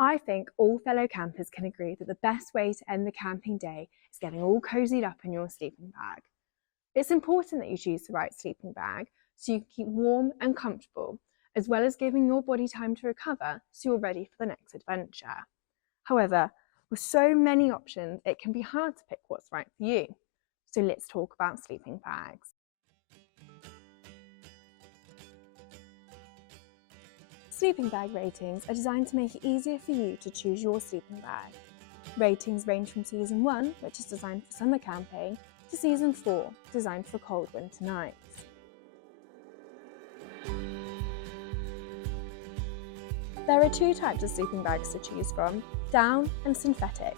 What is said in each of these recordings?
I think all fellow campers can agree that the best way to end the camping day is getting all cozied up in your sleeping bag. It's important that you choose the right sleeping bag so you can keep warm and comfortable, as well as giving your body time to recover so you're ready for the next adventure. However, with so many options, it can be hard to pick what's right for you. So let's talk about sleeping bags. Sleeping bag ratings are designed to make it easier for you to choose your sleeping bag. Ratings range from Season 1, which is designed for summer camping, to Season 4, designed for cold winter nights. There are two types of sleeping bags to choose from: down and synthetic.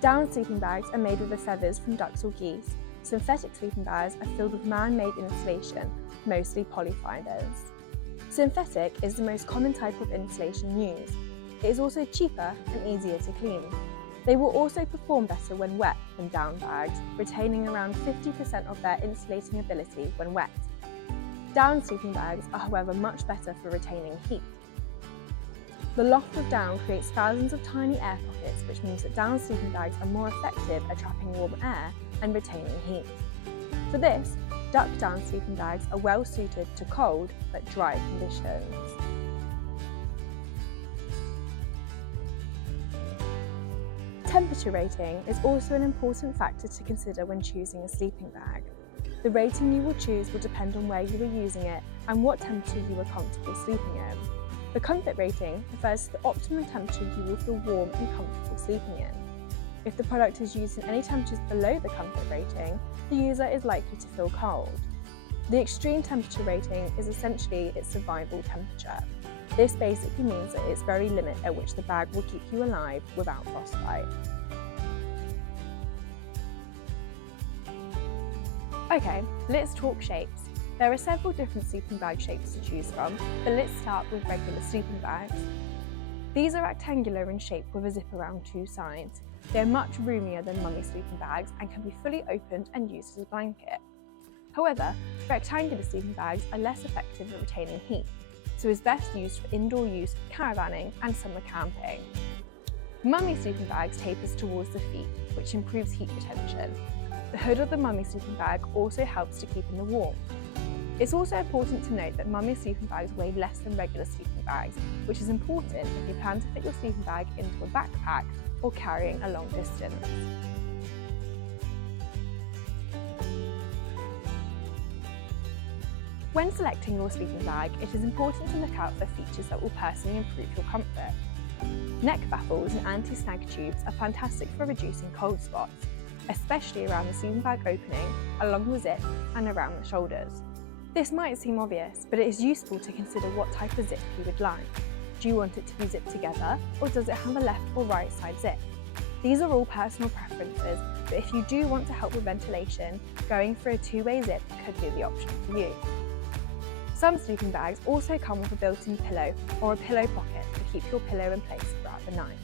Down sleeping bags are made with the feathers from ducks or geese. Synthetic sleeping bags are filled with man-made insulation, mostly polyfibers. Synthetic is the most common type of insulation used. It is also cheaper and easier to clean. They will also perform better when wet than down bags, retaining around 50% of their insulating ability when wet. Down sleeping bags are, however, much better for retaining heat. The loft of down creates thousands of tiny air pockets, which means that down sleeping bags are more effective at trapping warm air and retaining heat. For this, duck down sleeping bags are well suited to cold but dry conditions. Temperature rating is also an important factor to consider when choosing a sleeping bag. The rating you will choose will depend on where you are using it and what temperature you are comfortable sleeping in. The comfort rating refers to the optimum temperature you will feel warm and comfortable sleeping in. If the product is used in any temperatures below the comfort rating, the user is likely to feel cold. The extreme temperature rating is essentially its survival temperature. This basically means that it's very limit at which the bag will keep you alive without frostbite. Okay, let's talk shapes. There are several different sleeping bag shapes to choose from, but let's start with regular sleeping bags. These are rectangular in shape with a zip around two sides. They are much roomier than mummy sleeping bags and can be fully opened and used as a blanket. However, rectangular sleeping bags are less effective at retaining heat, so is best used for indoor use, caravanning and summer camping. Mummy sleeping bags tapers towards the feet, which improves heat retention. The hood of the mummy sleeping bag also helps to keep in the warmth. It's also important to note that mummy sleeping bags weigh less than regular sleeping bags, which is important if you plan to fit your sleeping bag into a backpack or carrying a long distance. When selecting your sleeping bag, it is important to look out for features that will personally improve your comfort. Neck baffles and anti-snag tubes are fantastic for reducing cold spots, especially around the sleeping bag opening, along the zip and around the shoulders. This might seem obvious, but it is useful to consider what type of zip you would like. Do you want it to be zipped together, or does it have a left or right side zip? These are all personal preferences, but if you do want to help with ventilation, going for a two-way zip could be the option for you. Some sleeping bags also come with a built-in pillow or a pillow pocket to keep your pillow in place throughout the night.